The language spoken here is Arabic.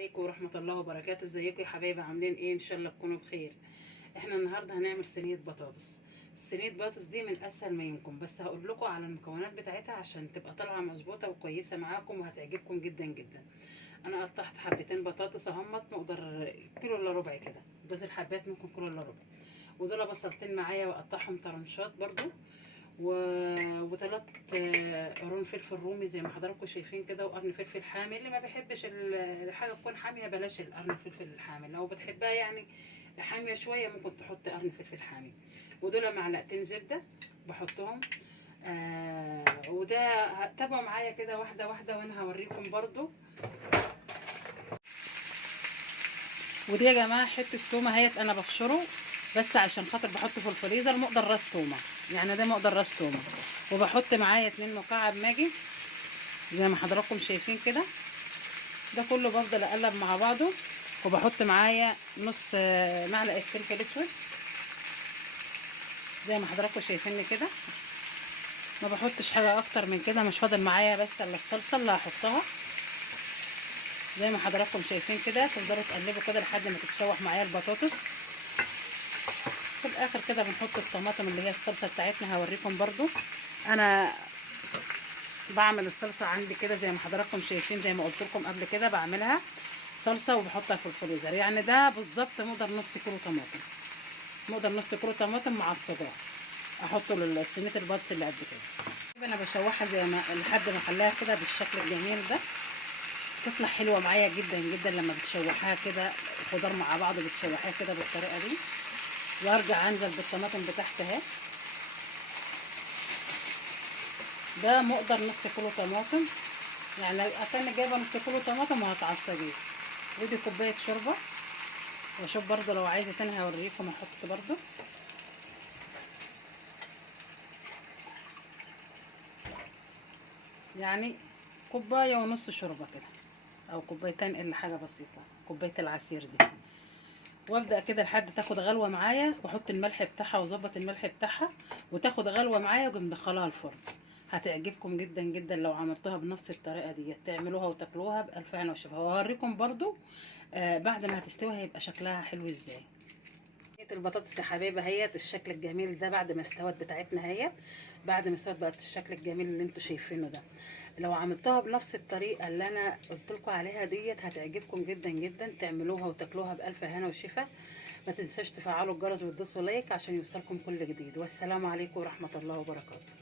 عليكم ورحمة الله وبركاته. ازيكم يا حبايبي؟ عاملين ايه؟ ان شاء الله تكونوا بخير. احنا النهارده هنعمل صينية بطاطس. صينية بطاطس دي من اسهل ما يمكن، بس هقول لكم على المكونات بتاعتها عشان تبقى طالعة مظبوطة وكويسة معاكم وهتعجبكم جدا جدا. انا قطعت حبتين بطاطس اهمت مقدار كيلو الا ربع كده، دوز الحبات ممكن كيلو الا ربع، ودول بصلتين معايا واقطعهم طرنشات برضو، وثلاث قرون فلفل رومي زي ما حضراتكم شايفين كده، وقرن فلفل حامي. اللي ما بيحبش الحاجه تكون حاميه بلاش القرن الفلفل الحامي، لو بتحبها يعني حاميه شويه ممكن تحط قرن فلفل حامي. ودول معلقتين زبده بحطهم. وده تابعوا معايا كده واحده واحده وانا هوريكم برضو. ودي يا جماعه حته تومه اهيت انا ببشره بس عشان خاطر بحطه في الفريزر مقدار راس تومه، يعني ده مقدار راس تومه. وبحط معايا 2 مكعب ماجي زي ما حضراتكم شايفين كده. ده كله بفضل اقلب مع بعضه، وبحط معايا نص معلقه فلفل اسود زي ما حضراتكم شايفيني كده. ما بحطش حاجه اكتر من كده، مش فاضل معايا بس الا الصلصه اللي هحطها زي ما حضراتكم شايفين كده. تفضلوا تقلبوا كده لحد ما تتشوح معايا البطاطس. في الاخر كده بنحط الطماطم اللي هي الصلصه بتاعتنا. هوريكم برضو انا بعمل الصلصه عندي كده زي ما حضراتكم شايفين، زي ما قلت لكم قبل كده بعملها صلصه وبحطها في الفريزر. يعني ده بالظبط مقدار نص كيلو طماطم، مقدار نص كيلو طماطم مع الصباع احطه للصينيه البطاطس اللي قد كده. انا بشوحها زي ما لحد ما اخليها كده بالشكل الجميل ده. تطلع حلوه معايا جدا جدا لما بتشوحها كده الخضار مع بعض، بتشوحها كده بالطريقه دي. وارجع انزل بالطماطم بتاعتي اهي. ده مقدار نص كيلو طماطم، يعني اكن جايبه نص كيلو طماطم وهتعصجيه. ودي كوبايه شوربه. واشوف برضو لو عايزه تاني هوريكم احط برضو. يعني كوبايه ونص شوربه كده، او كوبايتين الا حاجه بسيطه، كوبايه العصير دي. وابدا كده لحد تاخد غلوه معايا، واحط الملح بتاعها واظبط الملح بتاعها، وتاخد غلوه معايا واجي مدخلاها الفرن. هتعجبكم جدا جدا لو عملتوها بنفس الطريقه دي، تعملوها وتاكلوها بالف هنا وشفا. وهوريكم برضو بعد ما هتستوي هيبقى شكلها حلو ازاي. البطاطس يا حبايبي اهيت الشكل الجميل ده بعد ما استوت بتاعتنا اهيت. بعد ما استوت بقت الشكل الجميل اللي انتوا شايفينه ده. لو عملتوها بنفس الطريقه اللي انا قلت لكم عليها ديت هتعجبكم جدا جدا. تعملوها وتاكلوها بالف هنا وشفا. ما تنساش تفعلوا الجرس وتدوسوا لايك عشان يوصلكم كل جديد. والسلام عليكم ورحمه الله وبركاته.